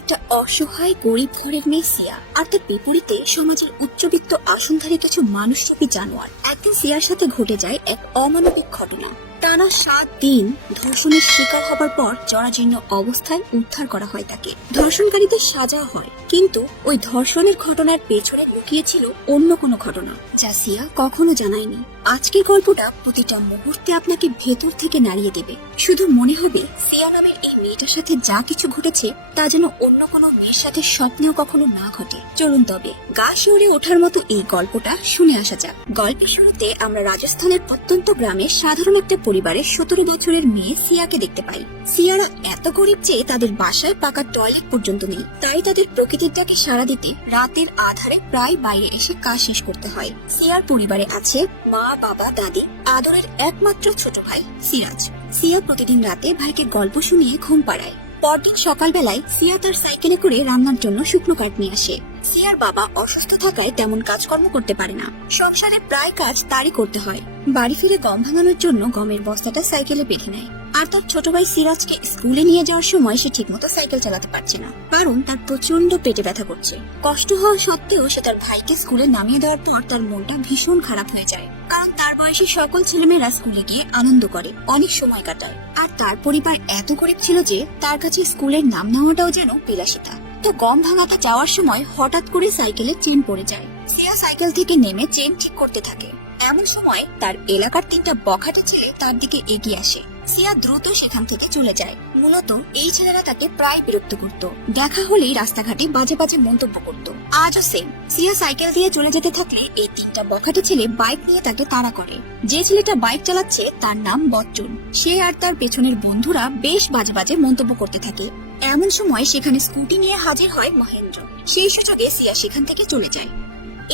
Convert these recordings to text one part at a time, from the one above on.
একটা অসহায় গরিব ঘরের মেয়ে সিয়া, আর তার বিপরীতে সমাজের উচ্চবিত্ত আসনধারী কিছু মানুষরূপী জানোয়ার। একদিন সিয়ার সাথে ঘটে যায় এক অমানবিক ঘটনা। টানা 7 দিন ধর্ষণের শিকার হবার পর জরাজীর্ণ অবস্থায় উদ্ধার করা হয় তাকে। ধর্ষণকারীদের সাজা হয়, কিন্তু ওই ধর্ষণের ঘটনার পেছনে লুকিয়েছিল অন্য কোনো ঘটনা, যা সিয়া কখনো জানায়নি। আজকের গল্পটা প্রতিটা মুহূর্তে আপনাকে ভেতর থেকে নাড়িয়ে দেবে। শুধু মনে হবে সিয়া নামের এই মেয়েটার সাথে যা কিছু ঘটেছে তা যেন অন্য কোনো মেয়ের সাথে স্বপ্নেও কখনো না ঘটে। চলুন তবে গা শিউরে ওঠার মতো এই গল্পটা শুনে আসা যাক। গল্পের শুরুতে আমরা রাজস্থানের প্রত্যন্ত গ্রামের সাধারণ একটা পরিবারের 17 বছরের মেয়ে সিয়াকে দেখতে পাই। সিয়ারা এত গরিব যে তাদের বাসায় পাকা টয়লেট পর্যন্ত নেই, তাই তাদের প্রকৃতির ডাকে সাড়া দিতে রাতের আধারে প্রায় বাইরে এসে কাজ শেষ করতে হয়। সিয়ার পরিবারে আছে মা, বাবা, দাদি, আদরের একমাত্র ছোট ভাই সিরাজ। সিয়া প্রতিদিন রাতে ভাইকে গল্প শুনিয়ে ঘুম পাড়ায়। পরদিন সকালবেলায় সিয়া তার সাইকেলে করে রান্নার জন্য শুকনো কাঠ নিয়ে আসে। সিয়ার বাবা অসুস্থ থাকায় তেমন কাজকর্ম করতে পারে না, সংসারে প্রায় কাজ তারই করতে হয়। বাড়ি ফিরে গম ভাঙানোর জন্য গমের বস্তাটা সাইকেলে বেঁধে নেয়। আর তার ছোট ভাই সিরাজকে স্কুলে নিয়ে যাওয়ার সময় সে ঠিকমতো সাইকেল চালাতে পারছে না, কারণ তার প্রচন্ড পেটে ব্যথা করছে। কষ্ট হওয়া সত্ত্বেও সে তার ভাইকে স্কুলে নামিয়ে দেওয়ার পর তার মনটা ভীষণ খারাপ হয়ে যায়, কারণ তার বয়সী সকল ছেলেমেয়েরা স্কুলে গিয়ে আনন্দ করে, অনেক সময় কাটায়। আর তার পরিবার এত গরিব ছিল যে তার কাছে স্কুলের নাম নেওয়াটাও যেন বিলাসিতা। তো গম ভাঙাতে যাওয়ার সময় হঠাৎ করে সাইকেলের চেন পড়ে যায়। সিয়া সাইকেল থেকে নেমে চেন ঠিক করতে থাকে। এমন সময় তার এলাকার 3টা বখাটে ছেলে তার দিকে এগিয়ে আসে। সিয়া দ্রুত সেখান থেকে চলে যায়। মূলত এই ছেলেরা তাকে প্রায় বিরক্ত করত, দেখা হলেই রাস্তাঘাটে বাজে বাজে মন্তব্য করত। আজও সেম। সিয়া সাইকেল দিয়ে চলে যেতে থাকলে এই 3টা বখাটে ছেলে বাইক নিয়ে তাকে তাড়া করে। যে ছেলেটা বাইক চালাচ্ছে তার নাম বচ্চন। সে আর তার পেছনের বন্ধুরা বেশ বাজে বাজে মন্তব্য করতে থাকে। এমন সময় সেখানে স্কুটি নিয়ে হাজির হয় মহেন্দ্র। সেই সুযোগে সিয়া সেখান থেকে চলে যায়।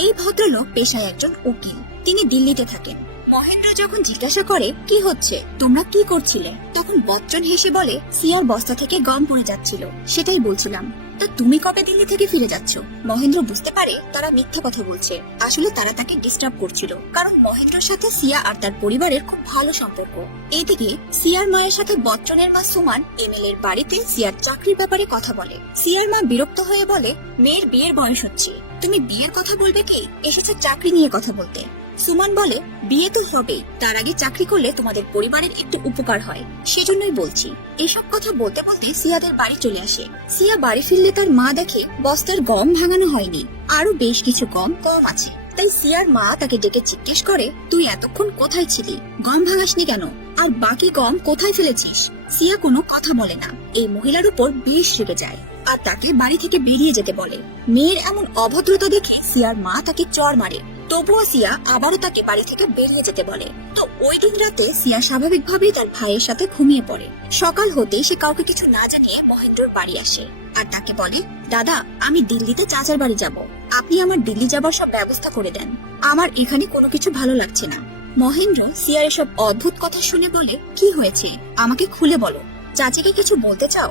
এই ভদ্রলোক পেশায় একজন উকিল, তিনি দিল্লিতে থাকেন। মহেন্দ্র যখন জিজ্ঞাসা করে কি হচ্ছে, তোমরা কি করছিলে, তখন বচ্চন হেসে বলে সিয়ার বস্তা থেকে গম পড়ে যাচ্ছিল, সেটাই বলছিলাম। তা তুমি কবে দিল্লি থেকে ফিরে যাচ্ছ? মহেন্দ্র বুঝতে পারে তারা মিথ্যা কথা বলছে। আসলে তারা তাকে ডিস্টার্ব করছিল, কারণ মহেন্দ্রের সাথে সিয়া আর তার পরিবারের খুব ভালো সম্পর্ক। এইদিকে সিয়ার মায়ের সাথে বচ্চনের মা সুমান এমএলএর বাড়িতে সিয়ার চাকরির ব্যাপারে কথা বলে। সিয়ার মা বিরক্ত হয়ে বলে, মেয়ের বিয়ের বয়স হচ্ছে, তুমি বিয়ের কথা বলবে কি, এসেছে চাকরি নিয়ে কথা বলতে। সুমান বলে, বিয়ে তো হবেই, তার আগে চাকরি করলে তোমাদের পরিবারের একটু উপকার হয়, সেজন্যই বলছি। এসব কথা বলতে বলতে সিয়াদের বাড়ি চলে আসে। সিয়া বাড়ি ফিরলে তার মা দেখে বস্তার গম ভাঙানো হয়নি, আরো বেশ কিছু গম কম আছে। তাই সিয়ার মা তাকে ডেকে জিজ্ঞেস করে, তুই এতক্ষণ কোথায় ছিলি, গম ভাঙাসনি কেন, আর বাকি গম কোথায় ফেলেছিস? সিয়া কোনো কথা বলে না। এই মহিলার উপর বেশ রেগে যায় আর তাকে বাড়ি থেকে বেরিয়ে যেতে বলে। মেয়ের এমন অভদ্রতা দেখে সিয়ার মা তাকে চড় মারে। তবুও সিয়া আবারও তাকে বাড়ি থেকে বেরিয়ে যেতে বলে। তো ওই দিন রাতে সিয়া স্বাভাবিকভাবেই তার ভাইয়ের সাথে ঘুমিয়ে পড়ে। সকাল হতেই সে কাউকে কিছু না জানিয়ে মহেন্দ্রর বাড়ি আসে আর তাকে বলে, দাদা, আমি দিল্লিতে চাচার বাড়ি যাব, আপনি আমার দিল্লি যাবার সব ব্যবস্থা করে দেন, আমার এখানে কোনো কিছু ভালো লাগছে না। মহেন্দ্র সিয়ার এসব অদ্ভুত কথা শুনে বলে, কি হয়েছে, আমাকে খুলে বলো, চাচিকে কিছু বলতে চাও?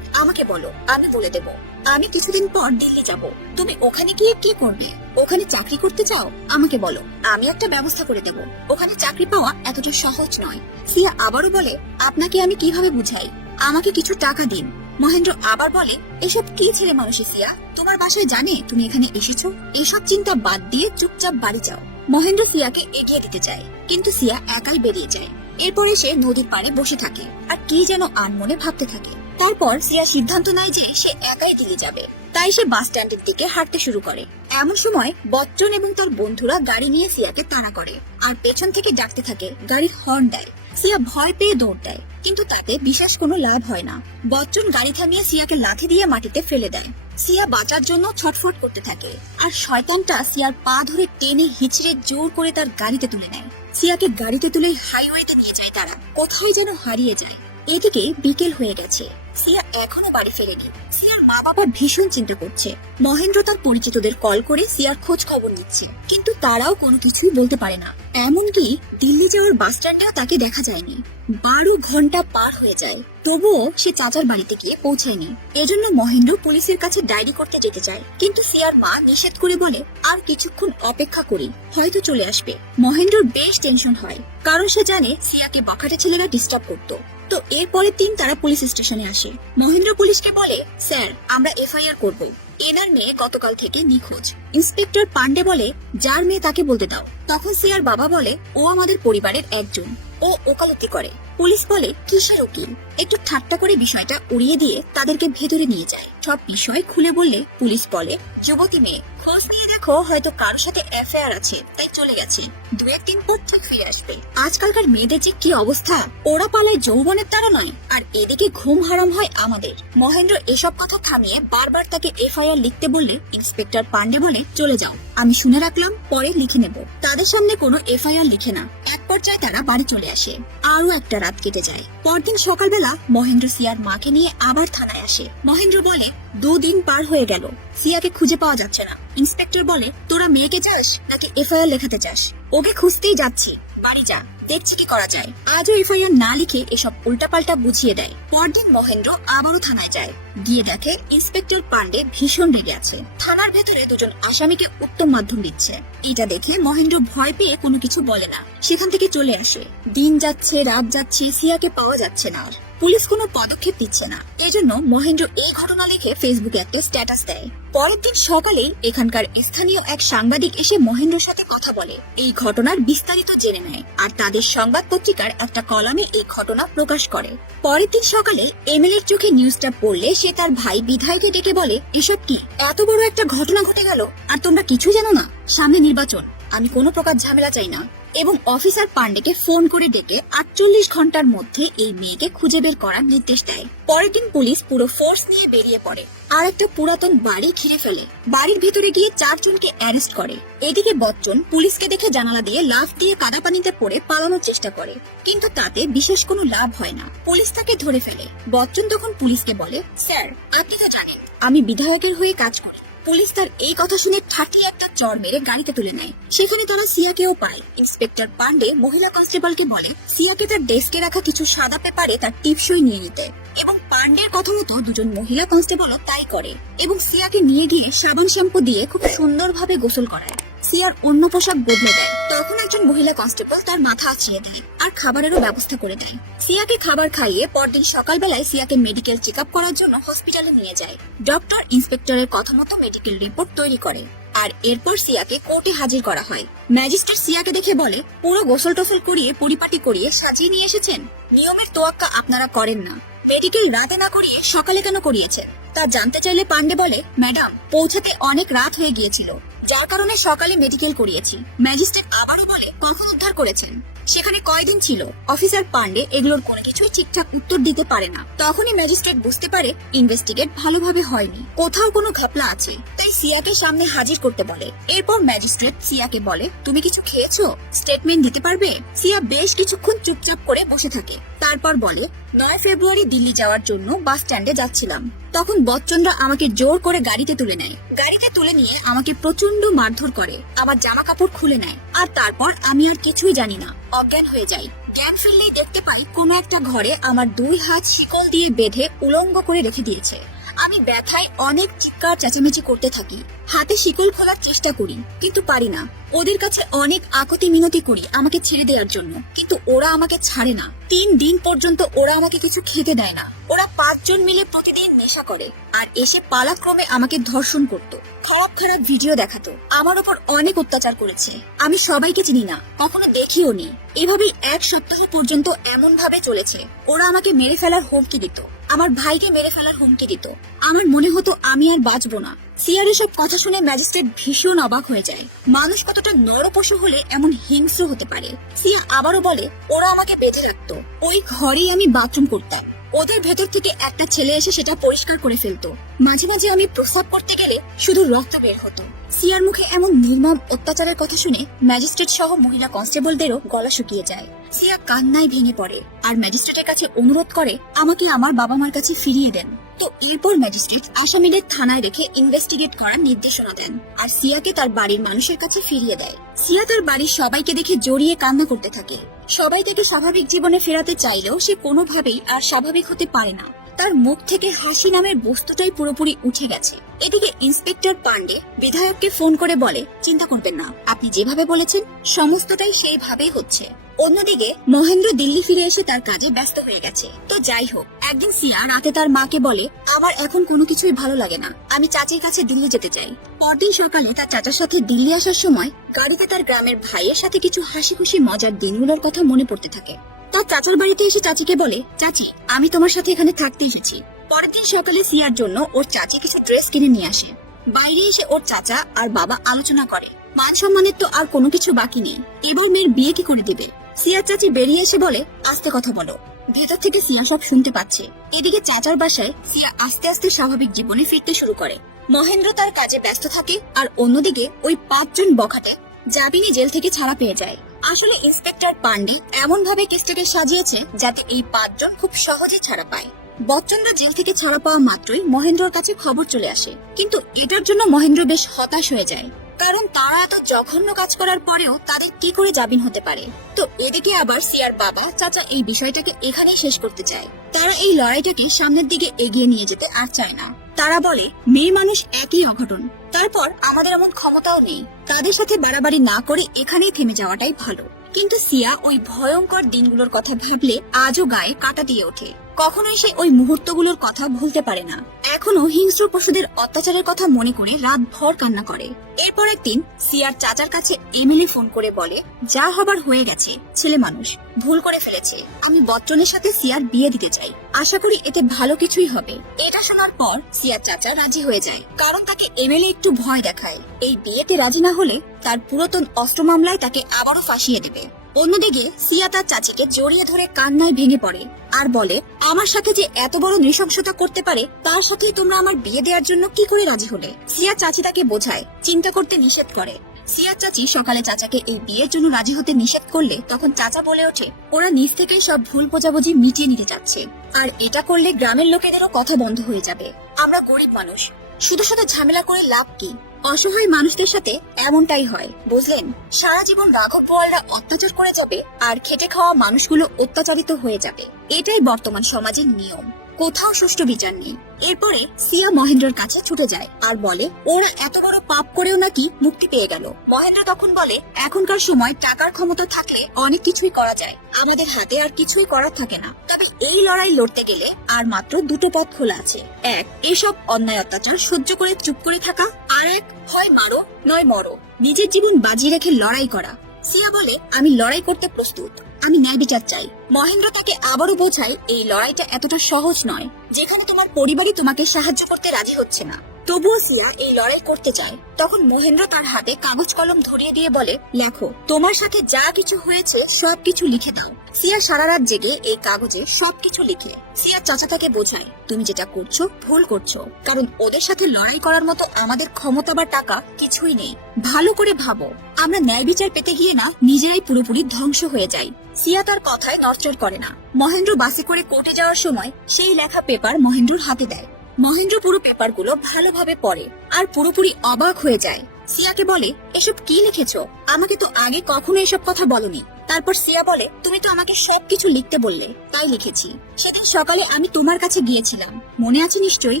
আমাকে বলো, আমি বলে দেব। আমি কিছুদিন পর দিল্লি যাব, তুমি ওখানে গিয়ে কি করবে? ওখানে চাকরি করতে চাও? আমাকে বলো, আমি একটা ব্যবস্থা করে দেব। ওখানে চাকরি পাওয়া এতটা সহজ নয়। সিয়া আবারও বলে, আপনাকে আমি কিভাবে বুঝাই, আমাকে কিছু টাকা দিন। মহেন্দ্র আবার বলে, এসব কি ছেলে মানুষই সিয়া, তোমার বাসায় জানে তুমি এখানে এসেছো? এসব চিন্তা বাদ দিয়ে চুপচাপ বাড়ি যাও। মহেন্দ্র সিয়াকে এগিয়ে দিতে চায়, কিন্তু সিয়া একাই বেরিয়ে যায়। এরপরে সে নদীর পাড়ে বসে থাকে আর কি যেন আনমনে ভাবতে থাকে। তারপর সিয়া সিদ্ধান্ত নেয় যে সে একাই দিল্লি যাবে। তাই সে বাস স্ট্যান্ডের দিকে হাঁটতে শুরু করে। এমন সময় বচ্চন এবং তার বন্ধুরা গাড়ি নিয়ে সিয়াকে তাড়া করে আর পেছন থেকে ডাকতে থাকে, গাড়ির হর্ন দেয়। সিয়া ভয় পেয়ে দৌড় দেয়, কিন্তু তাতে বিশেষ কোনো লাভ হয় না। বচ্চন গাড়ি থামিয়ে সিয়াকে লাথি দিয়ে মাটিতে ফেলে দেয়। সিয়া বাঁচার জন্য ছটফট করতে থাকে আর শয়তানটা সিয়ার পা ধরে টেনে হিচড়ে জোর করে তার গাড়িতে তুলে নেয়। সিয়াকে গাড়িতে তুলে হাইওয়েতে নিয়ে যায় তারা, কোথায় যেন হারিয়ে যায়। এদিকে বিকেল হয়ে গেছে, সিয়া এখনো বাড়ি ফেরেনি। সিয়ার মা বাবা ভীষণ চিন্তা করছে। মহেন্দ্র তার পরিচিতদের কল করে সিয়ার খোঁজ খবর নিচ্ছে, কিন্তু তারাও কোনো কিছুই বলতে পারে না। এমনকি দিল্লি যাওয়ার বাস স্ট্যান্ডেও তাকে দেখা যায়নি। 12 ঘন্টা পার হয়ে যায়, তবুও সে চাচার বাড়িতে গিয়ে পৌঁছায়নি। এজন্য মহেন্দ্র পুলিশের কাছে ডায়েরি করতে যেতে চায়, কিন্তু সিয়ার মা নিষেধ করে বলে, আর কিছুক্ষণ অপেক্ষা করি, হয়তো চলে আসবে। মহেন্দ্রর বেশ টেনশন হয়, কারণ সে জানে সিয়াকে বখাটে ছেলেরা ডিস্টার্ব করতো। তো এরপরের দিন তারা পুলিশ স্টেশনে আসে। আসে। মহেন্দ্র পুলিশকে বলে, স্যার আমরা এফআইআর করব, এনার মেয়ে গতকাল থেকে নিখোঁজ। ইন্সপেক্টর পান্ডে বলে, যার মেয়ে তাকে বলতে দাও। তখন সিয়ার বাবা বলে, ও আমাদের পরিবারের একজন, ও ওকালতি করে। পুলিশ বলে, কিসের উকিল? একটু ঠাট্টা করে বিষয়টা উড়িয়ে দিয়ে তাদেরকে ভেতরে নিয়ে যায়। সব বিষয় খুলে বললে পুলিশ বলে, যুবতী মেয়ে, খোঁজ নিয়ে দেখো, হয়তো কারোর সাথে অ্যাফেয়ার আছে, তাই চলে গেছে। 2-1 দিন পর ঠিক ফিরে আসবে। আজকালকার মেয়েদের যে কি অবস্থা, ওরা পালায় যৌবনের তারা নয়, আর এদিকে ঘুম হারাম হয় আমাদের। মহেন্দ্র এসব কথা থামিয়ে বারবার তাকে এফআইআর লিখতে বললে ইন্সপেক্টর পান্ডে বলে, চলে যাও, আমি শুনে রাখলাম, পরে লিখে নেব। তাদের সামনে কোনো এফআইআর লিখে না। এক পর্যায়ে তারা বাড়ি চলে আসে। আরো একটা রাত কেটে যায়। পরদিন সকালবেলা মহেন্দ্র সিয়ার মাকে নিয়ে আবার থানায় আসে। মহেন্দ্র বলে, 2 দিন পার হয়ে গেল, সিয়াকে খুঁজে পাওয়া যাচ্ছে না। ইন্সপেক্টর বলে, তোরা মেয়েকে চাস নাকি এফআইআর লেখাতে চাস? ওকে খুঁজতেই যাচ্ছি, বাড়ি যা, দেখছি কি করা যায়। আজও এফআইআর না লিখে এসব উল্টাপাল্টা বুঝিয়ে দেয়। পরদিন মহেন্দ্র আবারও থানায় যায়। গিয়ে দেখে ইন্সপেক্টর পান্ডে ভীষণ রেগে আছে। থানার ভেতরে 2জন আসামিকে উত্তম মাধ্যম দিচ্ছে। এটা দেখে মহেন্দ্র ভয় পেয়ে কোনো কিছু বলে না, সেখান থেকে চলে আসে। দিন যাচ্ছে, রাত যাচ্ছে, সিয়াকে পাওয়া যাচ্ছে না। আর পুলিশ কোনো পদক্ষেপ দিচ্ছে না। এজন্য মহেন্দ্র এই ঘটনা লিখে ফেসবুকে একটা স্ট্যাটাস দেয়। পরের দিন সকালেই এখানকার স্থানীয় এক সাংবাদিক এসে মহেন্দ্রর সাথে কথা বলে, এই ঘটনার বিস্তারিত জেনে নেয়, আর তাদের সংবাদ পত্রিকার একটা কলামে এই ঘটনা প্রকাশ করে। পরের দিন সকালে এমএলএর চোখে নিউজটা পড়লে সে তার ভাই বিধায়ককে ডেকে বলে, এসব কি, এত বড় একটা ঘটনা ঘটে গেল আর তোমরা কিছু জানো না? সামনে নির্বাচন, আমি কোনো প্রকার ঝামেলা চাই না। এবং অফিসার পান্ডেকে ফোন করে ডেকে 48 ঘন্টার মধ্যে এই মেয়েকে খুঁজে বের করার নির্দেশ দেয়। পরের দিন পুলিশ পুরো ফোর্স নিয়ে বেরিয়ে পড়ে আর একটা পুরাতন বাড়ি ঘিরে ফেলে। বাড়ির ভিতরে গিয়ে 4 জনকে অ্যারেস্ট করে। এদিকে বচ্চন পুলিশকে দেখে জানালা দিয়ে লাফ দিয়ে কাদা পানিতে পড়ে পালানোর চেষ্টা করে, কিন্তু তাতে বিশেষ কোনো লাভ হয় না। পুলিশ তাকে ধরে ফেলে। বচ্চন তখন পুলিশকে বলে, স্যার আপনি তো জানেন আমি বিধায়কের হয়ে কাজ করি। পুলিশ তার এই কথা শুনে ঠাঠিয়ে একটা চড় মেরে গাড়িতে তুলে নেয়। সেখানে তারা সিয়াকেও পায়। ইন্সপেক্টর পান্ডে মহিলা কনস্টেবলকে বলে সিয়াকে তার ডেস্কে রাখা কিছু সাদা পেপারে তার টিপসই নিয়ে নিতে, এবং পান্ডের কথা মতো 2জন মহিলা কনস্টেবলও তাই করে, এবং সিয়াকে নিয়ে গিয়ে সাবান শ্যাম্পু দিয়ে খুব সুন্দরভাবে গোসল করায়। সিয়ার অন্য পোশাক বদলে দেয়। তখন একজন মহিলা কনস্টেবল তার মাথা আঁচিয়ে দেয় আর খাবারেরও ব্যবস্থা করে দেয়। সিয়াকে খাবার খাইয়ে পরদিন সকালবেলায় সিয়াকে মেডিকেল চেক আপ করার জন্য হসপিটালে নিয়ে যায়। ডক্টর ইন্সপেক্টরের কথা মতো মেডিকেল রিপোর্ট তৈরি করে, আর এরপর সিয়াকে কোর্টে হাজির করা হয়। ম্যাজিস্ট্রেট সিয়াকে দেখে বলে, পুরো গোসল টোসল করিয়ে পরিপাটি করিয়ে সাজিয়ে নিয়ে এসেছেন, নিয়মের তোয়াক্কা আপনারা করেন না। মেডিকেল রাতে না করিয়ে সকালে কেন করিয়েছেন? তা জানতে চাইলে পান্ডে বলে, ম্যাডাম পৌঁছাতে অনেক রাত হয়ে গিয়েছিল, যার কারণে সকালে মেডিকেল করিয়েছি। ম্যাজিস্ট্রেট আবারও বলে, কখন উদ্ধার করেছেন, সেখানে কয়দিন ছিল? অফিসার পান্ডে এগুলোর কোনো কিছুই ঠিকঠাক উত্তর দিতে পারে না। তখনই ম্যাজিস্ট্রেট বুঝতে পারে ইনভেস্টিগেট ভালোভাবে হয়নি, কোথাও কোনো ঘাপলা আছে, তাই সিয়াকে সামনে হাজির করতে বলে। এরপর ম্যাজিস্ট্রেট সিয়াকে বলে, তুমি কিছু খেয়েছো? স্টেটমেন্ট দিতে পারবে? সিয়া বেশ কিছুক্ষণ চুপচাপ করে বসে থাকে। তারপর বলে, 9 ফেব্রুয়ারি দিল্লি যাওয়ার জন্য বাস স্ট্যান্ডে যাচ্ছিলাম, তখন বচ্চনরা আমাকে জোর করে গাড়িতে তুলে নেয়। গাড়িতে তুলে নিয়ে আমাকে প্রচন্ড মারধর করে, আমার জামা কাপড় খুলে নেয়, আর তারপর আমি আর কিছুই জানি না, অজ্ঞান হয়ে যাই। জ্ঞান ফিরলেই দেখতে পাই কোনো একটা ঘরে আমার 2 হাত শিকল দিয়ে বেঁধে উলঙ্গ করে রেখে দিয়েছে। আমি ব্যথায় অনেক চিৎকার চেঁচামেচি করতে থাকি, হাতে শিকল খোলার চেষ্টা করি কিন্তু পারি না। ওদের কাছে অনেক আকুতি মিনতি করি আমাকে ছেড়ে দেওয়ার জন্য, কিন্তু ওরা আমাকে ছাড়ে না। 3 দিন পর্যন্ত ওরা আমাকে কিছু খেতে দেয় না। ওরা 5 জন মিলে প্রতিদিন নেশা করে আর এসে পালাক্রমে আমাকে ধর্ষণ করত, খারাপ খারাপ ভিডিও দেখাতো, আমার উপর অনেক অত্যাচার করেছে। আমি সবাইকে চিনি না, কখনো দেখিও নি। এভাবেই 1 সপ্তাহ পর্যন্ত এমন ভাবে চলেছে। ওরা আমাকে মেরে ফেলার হুমকি দিত, আমার ভাইকে মেরে ফেলার হুমকি দিত। আমার মনে হতো আমি আর বাঁচবো না। সিয়ার সব কথা শুনে ম্যাজিস্ট্রেট ভীষণ অবাক হয়ে যায়। মানুষ কতটা নরপশু হলে এমন হিংস্র হতে পারে। সিয়া আবারও বলে, ওরা আমাকে বেঁধে রাখতো, ওই ঘরেই আমি বাথরুম করতাম। ওদের ভেতর থেকে একটা ছেলে এসে সেটা পরিষ্কার করে ফেলতো। মাঝে মাঝে আমি প্রস্রাব করতে গেলে শুধু রক্ত বের হতো। সিয়ার মুখে এমন নির্মম অত্যাচারের কথা শুনে ম্যাজিস্ট্রেট সহ মহিলা কনস্টেবলদেরও গলা শুকিয়ে যায়। সিয়া কান্নায় ভেঙে পড়ে আর ম্যাজিস্ট্রেটের কাছে অনুরোধ করে, আমাকে আমার বাবা মার কাছে ফিরিয়ে দেন। তো এরপর ম্যাজিস্ট্রেট আসামিদের থানায় রেখে ইনভেস্টিগেট করার নির্দেশনা দেন আর সিয়াকে তার বাড়ির মানুষের কাছে ফিরিয়ে দেয়। সিয়া তার বাড়ির সবাইকে দেখে জড়িয়ে কান্না করতে থাকে। সবাই তাকে স্বাভাবিক জীবনে ফেরাতে চাইলেও সে কোনোভাবেই আর স্বাভাবিক হতে পারে না। তার মুখ থেকে হাসি নামের বস্তুটাই পুরোপুরি উঠে গেছে। এদিকে ইন্সপেক্টর পান্ডে বিধায়ককে ফোন করে বলে, চিন্তা করবেন না, আপনি যেভাবে বলেছেন সমস্তটাই সেইভাবেই হচ্ছে। অন্যদিকে মহেন্দ্র দিল্লি ফিরে এসে তার কাজে ব্যস্ত হয়ে গেছে। তো যাই হোক, একদিন সিয়া রাতে তার মাকে বলে, আমার এখন কোনো কিছুই ভালো লাগে না, আমি চাচির কাছে দিল্লি যেতে চাই। পরদিন সকালে তার চাচার সাথে দিল্লি আসার সময় গাড়িতে তার গ্রামের ভাইয়ের সাথে কিছু হাসি খুশি মজার দিনগুলোর কথা মনে পড়তে থাকে। তার চাচার বাড়িতে এসে চাচিকে বলে, চাচি আমি তোমার সাথে এখানে থাকতে এসেছি। পরের দিন সকালে সিয়ার জন্য ওর চাচি কিছু ড্রেস কিনে নিয়ে আসে। বাইরে এসে ওর চাচা আর বাবা আলোচনা করে, মান সম্মানের তো আর কোনো কিছু বাকি নেই, এবার মেয়ের বিয়ে কি করে দিবে। সিয়ার চাচি বেরিয়ে এসে বলে, আস্তে কথা বলো। ভেতর থেকে সিয়া সব শুনতে পাচ্ছে। এদিকে চাচার বাসায় সিয়া আস্তে আস্তে স্বাভাবিক জীবনে ফিরতে শুরু করে। মহেন্দ্র তার কাজে ব্যস্ত থাকে, আর অন্যদিকে ওই 5 জন বখাটে জামিনে জেল থেকে ছাড়া পেয়ে যায়। আসলে ইন্সপেক্টর পান্ডে এমন ভাবে কেসটাকে সাজিয়েছে যাতে এই 5 জন খুব সহজে ছাড়া পায়। বচ্চনরা জেল থেকে ছাড়া পাওয়া মাত্রই মহেন্দ্রর কাছে খবর চলে আসে, কিন্তু এটার জন্য মহেন্দ্র বেশ হতাশ হয়ে যায়, কারণ তারা এত জঘন্য কাজ করার পরেও তাদের কি করে জামিন হতে পারে। তো এদিকে আবার সিয়ার বাবা চাচা এই বিষয়টাকে এখানেই শেষ করতে চায়। তারা এই লড়াইটাকে সামনের দিকে এগিয়ে নিয়ে যেতে আর চায় না। তারা বলে, মেয়ে মানুষ একই অঘটন, তারপর আমাদের এমন ক্ষমতাও নেই, তাদের সাথে বাড়াবাড়ি না করে এখানেই থেমে যাওয়াটাই ভালো। কিন্তু সিয়া ওই ভয়ঙ্কর দিনগুলোর কথা ভাবলে আজও গায়ে কাঁটা দিয়ে ওঠে। কখনোই সে ওই মুহূর্তগুলোর কথা ভুলতে পারে না। এখনো হিংস্র পশুদের অত্যাচারের কথা মনে করে রাত ভর কান্না করে। এরপর একদিন সিয়ার চাচার কাছে এমিলি ফোন করে বলে, যা হবার হয়ে গেছে, ছেলে মানুষ ভুল করে ফেলেছে, আমি বচ্চনের সাথে সিয়ার বিয়ে দিতে চাই, আশা করি এতে ভালো কিছুই হবে। এটা শোনার পর সিয়ার চাচা রাজি হয়ে যায়, কারণ তাকে এমএলএ একটু ভয় দেখায়। এই বিয়েতে রাজি না হলে তার পুরাতন অস্ত্র মামলায় তাকে আবারও ফাঁসিয়ে দেবে। অন্যদিকে সিয়া তার চাচিকে জড়িয়ে ধরে কান্নায় ভেঙে পড়ে আর বলে, আমার সাথে যে এত বড় নৃশংসতা করতে পারে তার সাথে তোমরা আমার বিয়ে দেওয়ার জন্য কি করে রাজি হলে। সিয়া চাচি তাকে বোঝায়, চিন্তা করতে নিষেধ করে। সিয়ার চাচি সকালে চাচাকে এই বিয়ের জন্য রাজি হতে নিষেধ করলে তখন চাচা বলে ওঠে, ওরা নিজ থেকে সব ভুল বোঝাবুঝি মিটিয়ে নিতে চাচ্ছে, আর এটা করলে গ্রামের লোকেদেরও কথা বন্ধ হয়ে যাবে। আমরা গরিব মানুষ, শুধু শুধু ঝামেলা করে লাভ কি। অসহায় মানুষদের সাথে এমনটাই হয়, বুঝলেন। সারা জীবন রাঘব বোয়ালরা অত্যাচার করে যাবে, আর খেটে খাওয়া মানুষগুলো অত্যাচারিত হয়ে যাবে। এটাই বর্তমান সমাজের নিয়ম, কোথাও সুষ্ঠু বিচার নেই। এরপরে সিয়া মহেন্দ্রর কাছে ছুটে যায় আর বলে, ওরা এত বড় পাপ করেও নাকি মুক্তি পেয়ে গেল। মহেন্দ্র তখন বলে, এখনকার সময় টাকার ক্ষমতা থাকলে অনেক কিছুই করা যায়, আমাদের হাতে আর কিছুই করার থাকে না। তবে এই লড়াই লড়তে গেলে আর মাত্র 2টো পথ খোলা আছে। এক, এসব অন্যায় অত্যাচার সহ্য করে চুপ করে থাকা, আর এক, হয় মারো নয় মরো, নিজের জীবন বাজি রেখে লড়াই করা। সিয়া বলে, আমি লড়াই করতে প্রস্তুত, আমি ন্যায় বিচার চাই। মহেন্দ্র তাকে আবারও বোঝায়, এই লড়াইটা এতটা সহজ নয়, যেখানে তোমার পরিবারই তোমাকে সাহায্য করতে রাজি হচ্ছে না। তবুও সিয়া এই লড়াই করতে চায়। তখন মহেন্দ্র তার হাতে কাগজ কলম ধরিয়ে দিয়ে বলে, লেখো, তোমার সাথে যা কিছু হয়েছে সবকিছু লিখে দাও। সিয়া সারা রাত জেগে এই কাগজে সবকিছু লিখে। সিয়া চাচা তাকে বোঝায়, তুমি যেটা করছো ভুল করছো, কারণ ওদের সাথে লড়াই করার মতো আমাদের ক্ষমতা বা টাকা কিছুই নেই। ভালো করে ভাবো, আমরা ন্যায় বিচার পেতে গিয়ে না নিজেরাই পুরোপুরি ধ্বংস হয়ে যাই। সিয়া তার কথায় নড়চড় করে না। মহেন্দ্র বাসে করে কোর্টে যাওয়ার সময় সেই লেখা পেপার মহেন্দ্রর হাতে দেয়। মহেন্দ্র পুরো পেপারগুলো ভালোভাবে পড়ে আর পুরোপুরি অবাক হয়ে যায়। সিয়াকে বলে, এসব কি লিখেছো? আমাকে তো আগে কখনো এসব কথা বলনি। তারপর সিয়া বলে, তুমি তো আমাকে সবকিছু লিখতে বললে, তাই লিখেছি। সেদিন সকালে আমি তোমার কাছে গিয়েছিলাম, মনে আছে নিশ্চয়ই?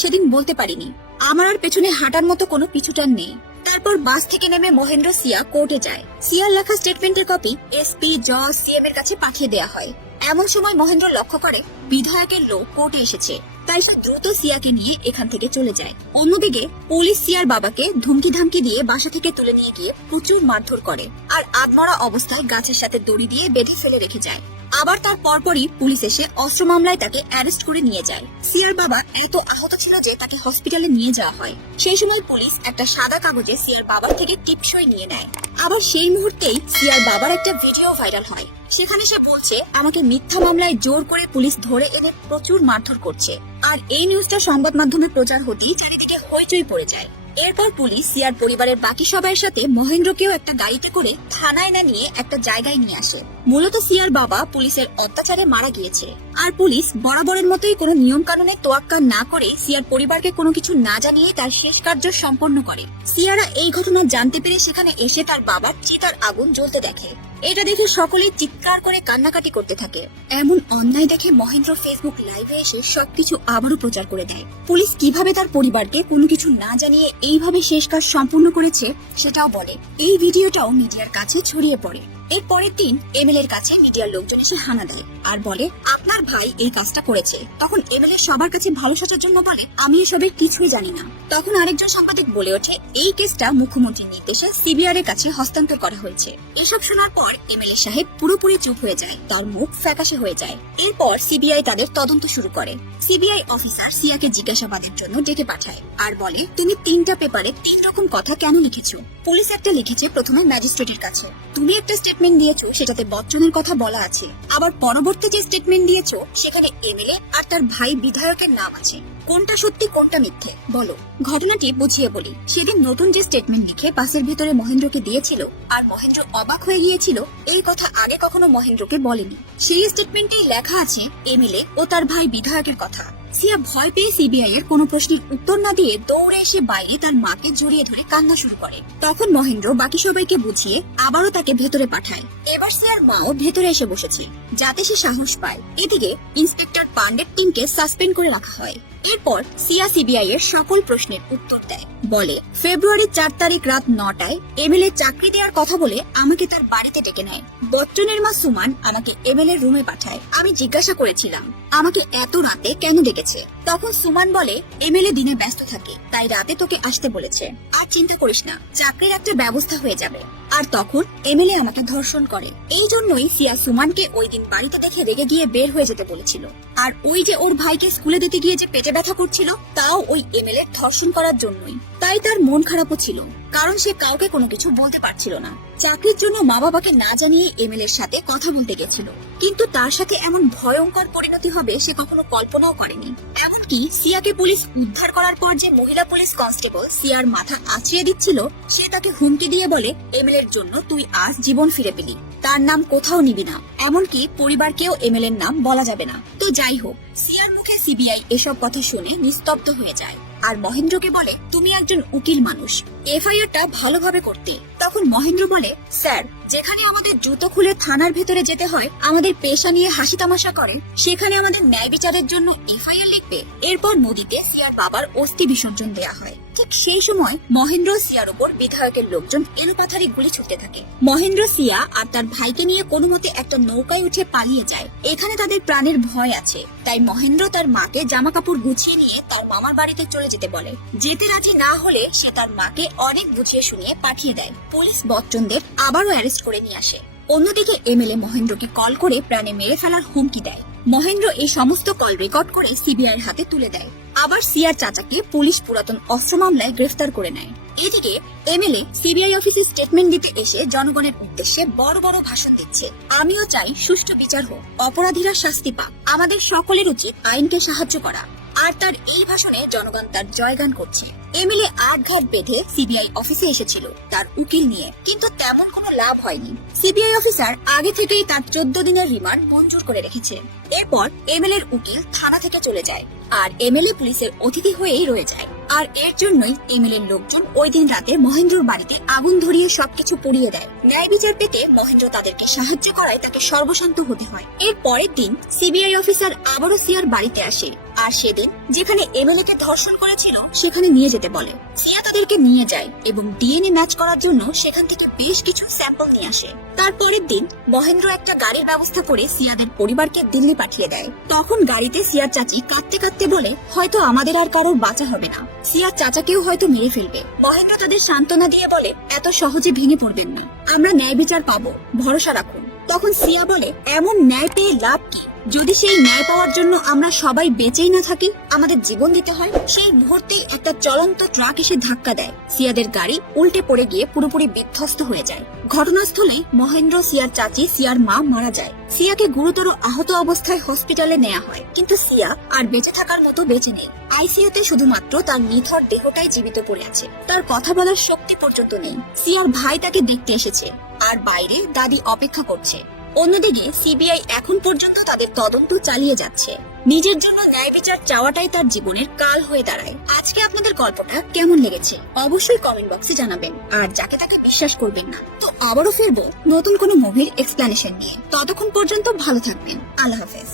সেদিন বলতে পারিনি। আমার আর পেছনে হাঁটার মতো কোনো পিছুটান নেই। তারপর বাস থেকে নেমে মহেন্দ্র সিয়া কোর্টে যায়। সিয়ার লেখা স্টেটমেন্টের কপি এসপি, জজ, সিএম এর কাছে পাঠিয়ে দেওয়া হয়। এমন সময় মহেন্দ্র লক্ষ্য করে বিধায়কের লোক কোর্টে এসেছে, তাই সে দ্রুত সিয়াকে নিয়ে এখান থেকে চলে যায়। অন্যদিকে পুলিশ সিয়ার বাবাকে ধমকি ধামকি দিয়ে বাসা থেকে তুলে নিয়ে গিয়ে প্রচুর মারধর করে, আর আধমরা অবস্থায় গাছের সাথে দড়ি দিয়ে বেঁধে ফেলে রেখে যায়। আবার তার পরপরই পুলিশ এসে অস্ত্র মামলায় তাকে অ্যারেস্ট করে নিয়ে যায়। সিয়ার বাবা এত আহত ছিল যে তাকে হসপিটালে নিয়ে যাওয়া হয়। সেই সময় পুলিশ একটা সাদা কাগজে সিয়ার বাবার থেকে টিপসই নিয়ে নেয়। আবার সেই মুহূর্তেই সিয়ার বাবার একটা ভিডিও ভাইরাল হয়। সেখানে সে বলছে, আমাকে মিথ্যা মামলায় জোর করে পুলিশ ধরে এনে প্রচুর মারধর করছে। আর এই নিউজটা সংবাদ মাধ্যমে প্রচার হতেই চারিদিকে হইচই পড়ে যায়। এরপর পুলিশ সিয়ার পরিবারের বাকি সবার সাথে মহেন্দ্রকেও একটা গাড়িতে করে থানায় না নিয়ে একটা জায়গায় নিয়ে আসে। মূলত সিয়ার বাবা পুলিশের অত্যাচারে মারা গিয়েছে, আর পুলিশ বরাবরের মতোই কোনো নিয়ম কানুনের তোয়াক্কা না করে সিয়ার পরিবারকে কোনো কিছু না জানিয়ে তার শেষ কার্য সম্পন্ন করে। সিয়ারা এই ঘটনা জানতে পেরে সেখানে এসে তার বাবার চিতার আগুন জ্বলতে দেখে। এটা দেখে সকলে চিৎকার করে কান্নাকাটি করতে থাকে। এমন অন্যায় দেখে মহেন্দ্র ফেসবুক লাইভে এসে সবকিছু আবারও প্রচার করে দেয়। পুলিশ কিভাবে তার পরিবারকে কোনো কিছু না জানিয়ে এইভাবে শেষ কাজ সম্পূর্ণ করেছে সেটাও বলে। এই ভিডিওটাও মিডিয়ার কাছে ছড়িয়ে পড়ে। এর পরের দিন এমএলএর কাছে মিডিয়ার লোকজন এসে হানা দেয় আর বলে আপনার ভাই এই কাজটা করেছে। তখন এমএলএ সবার কাছে ভালো সাজার জন্য বলে আমি এসবের কিছুই জানি না। তখন আরেকজন সাংবাদিক বলে ওঠে এই কেসটা মুখ্যমন্ত্রীর নির্দেশে সিবিআই এর কাছে হস্তান্তর করা হয়েছে। এসব শোনার পর এমএলএ সাহেব পুরোপুরি চুপ হয়ে যায়, তার মুখ ফ্যাকাশে হয়ে যায়। এরপর সিবিআই তাদের তদন্ত শুরু করে। সিবিআই অফিসার সিয়াকে জিজ্ঞাসাবাদের জন্য ডেকে পাঠায় আর বলে তুমি 3টা পেপারে 3 রকম কথা কেন লিখেছো? পুলিশ একটা লিখেছে প্রথমে ম্যাজিস্ট্রেটের কাছে, তুমি একটা স্টেটমেন্ট দিয়েছো সেটাতে বচ্চনের কথা বলা আছে, আবার পরবর্তী যে স্টেটমেন্ট দিয়েছো সেখানে এমএলএ আর তার ভাই বিধায়কের নাম আছে। কোনটা সত্যি কোনটা মিথ্যে বলো। ঘটনাটি বুঝিয়ে বলি। সেদিন নতুন যে স্টেটমেন্ট লিখে বাসের ভেতরে মহেন্দ্রকে দিয়েছিল আর মহেন্দ্র অবাক হয়ে গিয়েছিল, এই কথা আগে কখনো মহেন্দ্রকে বলেনি। সেই স্টেটমেন্টেই লেখা আছে এমএলএ ও তার ভাই বিধায়কের কথা। সিয়া ভয় পেয়ে সিবিআই এর কোনো প্রশ্নের উত্তর না দিয়ে দৌড়ে এসে বাইরে তার মাকে জড়িয়ে ধরে কান্না শুরু করে। তখন মহেন্দ্র বাকি সবাইকে বুঝিয়ে আবারও তাকে ভেতরে পাঠায়। এবার সিয়ার মাও ভেতরে এসে বসেছে যাতে সে সাহস পায়। এদিকে ইন্সপেক্টর পান্ডের টিমকে সাসপেন্ড করে রাখা হয়। এরপর সিয়া সিবিআই এর সকল প্রশ্নের উত্তর দেয়। বলে ফেব্রুয়ারি 4 তারিখ রাত 9টায় এমএলএ চাকরি দেওয়ার কথা বলে আমাকে তার বাড়িতে ডেকে নেয়। বচ্চনের মা সুমান আমাকে এমএলএ রুমে পাঠায়। আমি জিজ্ঞাসা করেছিলাম আমাকে এত রাতে কেন ডেকেছে। তখন সুমান বলে এমএলএ দিনে ব্যস্ত থাকে তাই রাতে তোকে আসতে বলেছে। আর চিন্তা করিস না, চাকরির একটা ব্যবস্থা হয়ে যাবে। আর তখন এমএলএ আমাকে ধর্ষণ করে। এই জন্যই সিয়া সুমানকে ওই দিন বাড়িতে দেখে রেগে গিয়ে বের হয়ে যেতে বলেছিল। আর ওই যে ওর ভাইকে স্কুলে দিতে গিয়ে যে পেটে ব্যথা করছিল তাও ওই এমএলএ ধর্ষণ করার জন্যই। তাই তার মন খারাপও ছিল, কারণ সে কাউকে কোনো কিছু বলতে পারছিল না। চাকরির জন্য মা বাবাকে না জানিয়ে এমএলএ এর সাথে কথা বলতে গেছিল, কিন্তু তার সাথে এমন ভয়ঙ্কর পরিণতি হবে সে কখনো কল্পনাও করেনি। এমনকি সিয়াকে পুলিশ উদ্ধার করার পর যে মহিলা পুলিশ কনস্টেবল সিয়ার মাথা আছড়িয়ে দিচ্ছিল সে তাকে হুমকি দিয়ে বলে এমএলএ এর জন্য তুই আজ জীবন ফিরে পেলি, তার নাম কোথাও নিবি না, এমনকি পরিবারকেও এমএলএ এর নাম বলা যাবে না। তো যাই হোক, সিয়ার মুখে সিবিআই এসব কথা শুনে নিস্তব্ধ হয়ে যায় আর মহেন্দ্রকে বলে তুমি একজন উকিল মানুষ, এফআইআরটা ভালোভাবে করতে। তখন মহেন্দ্র বলে স্যার, যেখানে আমাদের জুতো খুলে থানার ভেতরে যেতে হয়, আমাদের পেশা নিয়ে হাসি তামাশা করে, সেখানে আমাদের ন্যায় বিচারের জন্য এফআইআর লিখবে। এরপর নদীতে সিয়ার বাবার অস্থি বিসর্জন দেয়া হয়। ঠিক সেই সময় মহেন্দ্র সিয়ার উপর বিধায়কের লোকজন এলোপাথারি গুলি ছুটতে থাকে। মহেন্দ্র সিয়া আর তার ভাইকে নিয়ে কোনো মতে একটা নৌকায় উঠে পালিয়ে যায়। এখানে তাদের প্রাণের ভয় আছে, তাই মহেন্দ্র তার মাকে জামা কাপড় গুছিয়ে নিয়ে তার মামার বাড়িতে চলে যেতে বলে। যেতে রাজি না হলে সে তার মাকে অনেক বুঝিয়ে শুনিয়ে পাঠিয়ে দেয়। পুলিশ বচ্চনদের আবারও অ্যারেস্ট করে নিয়ে আসে। অন্যদিকে এমএলএ মহেন্দ্রকে কল করে প্রাণে মেরে ফেলার হুমকি দেয়। মহেন্দ্র এই সমস্ত কল রেকর্ড করে সিবিআই এর হাতে তুলে দেয়। আবার সিয়ার চাচাকে পুলিশ পুরাতন অস্ত্র মামলায় গ্রেফতার করে নেয়। এদিকে এমএলএ সিবিআই অফিসে স্টেটমেন্ট দিতে এসে জনগণের উদ্দেশ্যে বড় বড় ভাষণ দিচ্ছে। আমিও চাই সুষ্ঠু বিচার হোক, অপরাধীরা শাস্তি পাক, আমাদের সকলের উচিত আইনকে সাহায্য করা। আর তার এই ভাষণে জনগণ তার জয়গান করছে। এমএলএ আটঘাট বেঁধে সিবিআই অফিসে এসেছিল তার উকিল নিয়ে, কিন্তু তেমন কোনো লাভ হয়নি। সিবিআই অফিসার আগে থেকেই তার 14 দিনের রিমান্ড মঞ্জুর করে রেখেছে। এরপর এমএলএ এর উকিল থানা থেকে চলে যায় আর এমএলএ পুলিশের অতিথি হয়েই রয়ে যায়। আর এর জন্যই এমএলএ এর লোকজন ওই দিন রাতে মহেন্দ্রর বাড়িতে আগুন ধরিয়ে সবকিছু পুড়িয়ে দেয়। ন্যায় বিচার পেতে মহেন্দ্র তাদেরকে সাহায্য করায় তাকে সর্বশান্ত হতে হয়। এর পরের দিন সিবিআই অফিসার আবারও সিয়ার বাড়িতে আসে আর সেদিন যেখানে এমএলএ কে ধর্ষণ করেছিল সেখানে নিয়ে যেতে বলে। সিয়া তাদেরকে নিয়ে যায় এবং ডিএনএ ম্যাচ করার জন্য সেখান থেকে বেশ কিছু স্যাম্পল নিয়ে আসে। তারপরের দিন মহেন্দ্র একটা গাড়ির ব্যবস্থা করে সিয়াদের পরিবারকে দিল্লি পাঠিয়ে দেয়। তখন গাড়িতে সিয়ার চাচি কাঁদতে কাঁদতে বলে হয়তো আমাদের আর কারোর বাঁচা হবে না, সিয়ার চাচাকেও হয়তো মেরে ফেলবে। মহেন্দ্র তাদের সান্ত্বনা দিয়ে বলে এত সহজে ভেঙে পড়বেন না, আমরা ন্যায় বিচার পাবো, ভরসা রাখুন। তখন সিয়া বলে এমন ন্যায় পেয়ে লাভ কি, যদি সেই ন্যায় পাওয়ার জন্য আমরা সবাই বেঁচেই না থাকি, আমাদের জীবন দিতে হয়। সেই মুহূর্তেই একটা চলন্ত ট্রাক এসে ধাক্কা দেয়। সিয়াদের গাড়ি উল্টে পড়ে গিয়ে পুরোপুরি বিধ্বস্ত হয়ে যায়। ঘটনাস্থলে মহেন্দ্র, সিয়ার চাচি, সিয়ার মা মারা যায়। সিয়াকে গুরুতর আহত অবস্থায় হসপিটালে নেওয়া হয়, কিন্তু সিয়া আর বেঁচে থাকার মতো বেঁচে নেই। আইসিইউতে শুধুমাত্র তার নিথর দেহটাই জীবিত পড়ে আছে, তার কথা বলার শক্তি পর্যন্ত নেই। সিয়ার ভাই তাকে দেখতে এসেছে আর বাইরে দাদি অপেক্ষা করছে। অন্যদিকে সিবিআই এখন পর্যন্ত তাদের তদন্ত চালিয়ে যাচ্ছে। নিজের জন্য ন্যায় বিচার চাওয়াটাই তার জীবনের কাল হয়ে দাঁড়ায়। আজকে আপনাদের গল্পটা কেমন লেগেছে অবশ্যই কমেন্ট বক্সে জানাবেন, আর যাকে তাকে বিশ্বাস করবেন না। তো আবারও ফিরবো নতুন কোনো মুভির এক্সপ্লেনেশন নিয়ে। ততক্ষণ পর্যন্ত ভালো থাকবেন। আল্লাহ হাফেজ।